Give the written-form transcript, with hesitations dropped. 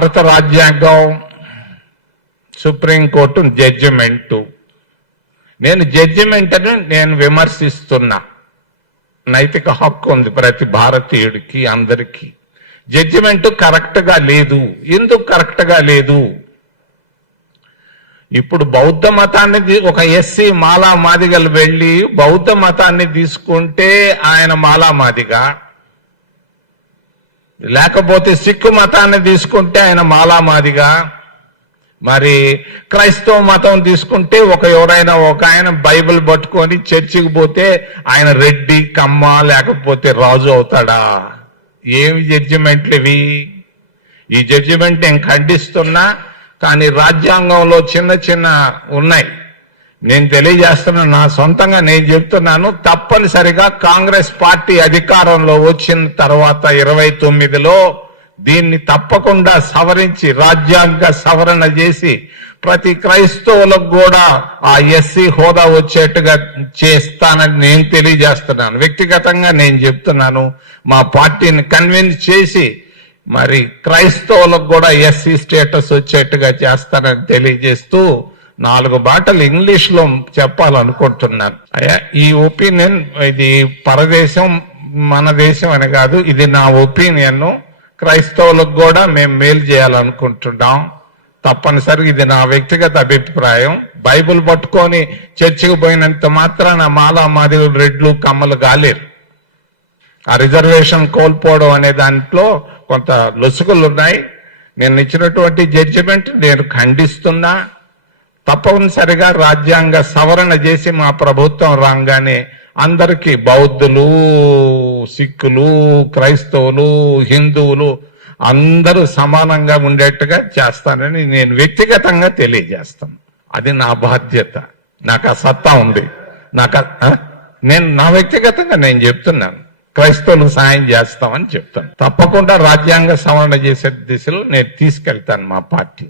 భారత రాజ్యాంగం, supreme court judgement. నేను జడ్జిమెంట్ని నేను విమర్శిస్తున్నా. నైతిక హక్కు ఉంది ప్రతి భారతీయుడికి, అందరికీ. జడ్జిమెంటు కరెక్ట్గా లేదు. ఎందుకు కరెక్ట్గా లేదు? ఇప్పుడు బౌద్ధ మతాన్ని ఒక ఎస్సీ మాలా మాదిగలు వెళ్ళి బౌద్ధ మతాన్ని తీసుకుంటే ఆయన మాలా మాదిగా, లేకపోతే సిక్కు మతాన్ని తీసుకుంటే ఆయన మాలా మాదిగా, మరి క్రైస్తవ మతం తీసుకుంటే ఎవరైనా ఒక ఆయన బైబిల్ పట్టుకొని చర్చికి పోతే ఆయన రెడ్డి, కమ్మ లేకపోతే రాజు అవుతాడా? ఏమి జడ్జిమెంట్లు ఇవి? ఈ జడ్జిమెంట్ నేను ఖండిస్తున్నా. కానీ రాజ్యాంగంలో చిన్న చిన్న ఉన్నాయి. నేను తెలియజేస్తున్నా, నా సొంతంగా నేను చెప్తున్నాను. తప్పనిసరిగా కాంగ్రెస్ పార్టీ అధికారంలో వచ్చిన తర్వాత 29లో దీన్ని తప్పకుండా సవరించి రాజ్యాంగ సవరణ చేసి ప్రతి క్రైస్తవులకు కూడా ఆ ఎస్సీ హోదా వచ్చేట్టుగా చేస్తానని నేను తెలియజేస్తున్నాను. వ్యక్తిగతంగా నేను చెప్తున్నాను. మా పార్టీని కన్విన్స్ చేసి మరి క్రైస్తవులకు కూడా ఎస్సీ స్టేటస్ వచ్చేట్టుగా చేస్తానని తెలియజేస్తూ 4 మాటలు ఇంగ్లీష్ లో చెప్పాలనుకుంటున్నాను. ఈ ఒపీనియన్, ఇది పరదేశం మన దేశం అని కాదు, ఇది నా ఒపీనియన్. క్రైస్తవులకు కూడా మేము మేలు చేయాలనుకుంటున్నాం. తప్పనిసరిగా ఇది నా వ్యక్తిగత అభిప్రాయం. బైబిల్ పట్టుకొని చర్చికి పోయినంత మాత్రాన మాలా మాదిగలు, రెడ్లు, కమ్మలు కాలేరు. ఆ రిజర్వేషన్ కోల్పోవడం అనే దాంట్లో కొంత లొసుగులు ఉన్నాయి. నేను ఇచ్చినటువంటి జడ్జిమెంట్ నేను ఖండిస్తున్నా. తప్పనిసరిగా రాజ్యాంగ సవరణ చేసి మా ప్రభుత్వం రాగానే అందరికీ, బౌద్ధులు, సిక్కులు, క్రైస్తవులు, హిందువులు అందరూ సమానంగా ఉండేట్టుగా చేస్తానని నేను వ్యక్తిగతంగా తెలియజేస్తాను. అది నా బాధ్యత. నాకు ఆ సత్తా ఉంది. నా వ్యక్తిగతంగా నేను చెప్తున్నాను, క్రైస్తవులకు సాయం చేస్తామని చెప్తాను. తప్పకుండా రాజ్యాంగ సవరణ చేసే దిశలో నేను తీసుకెళ్తాను మా పార్టీ.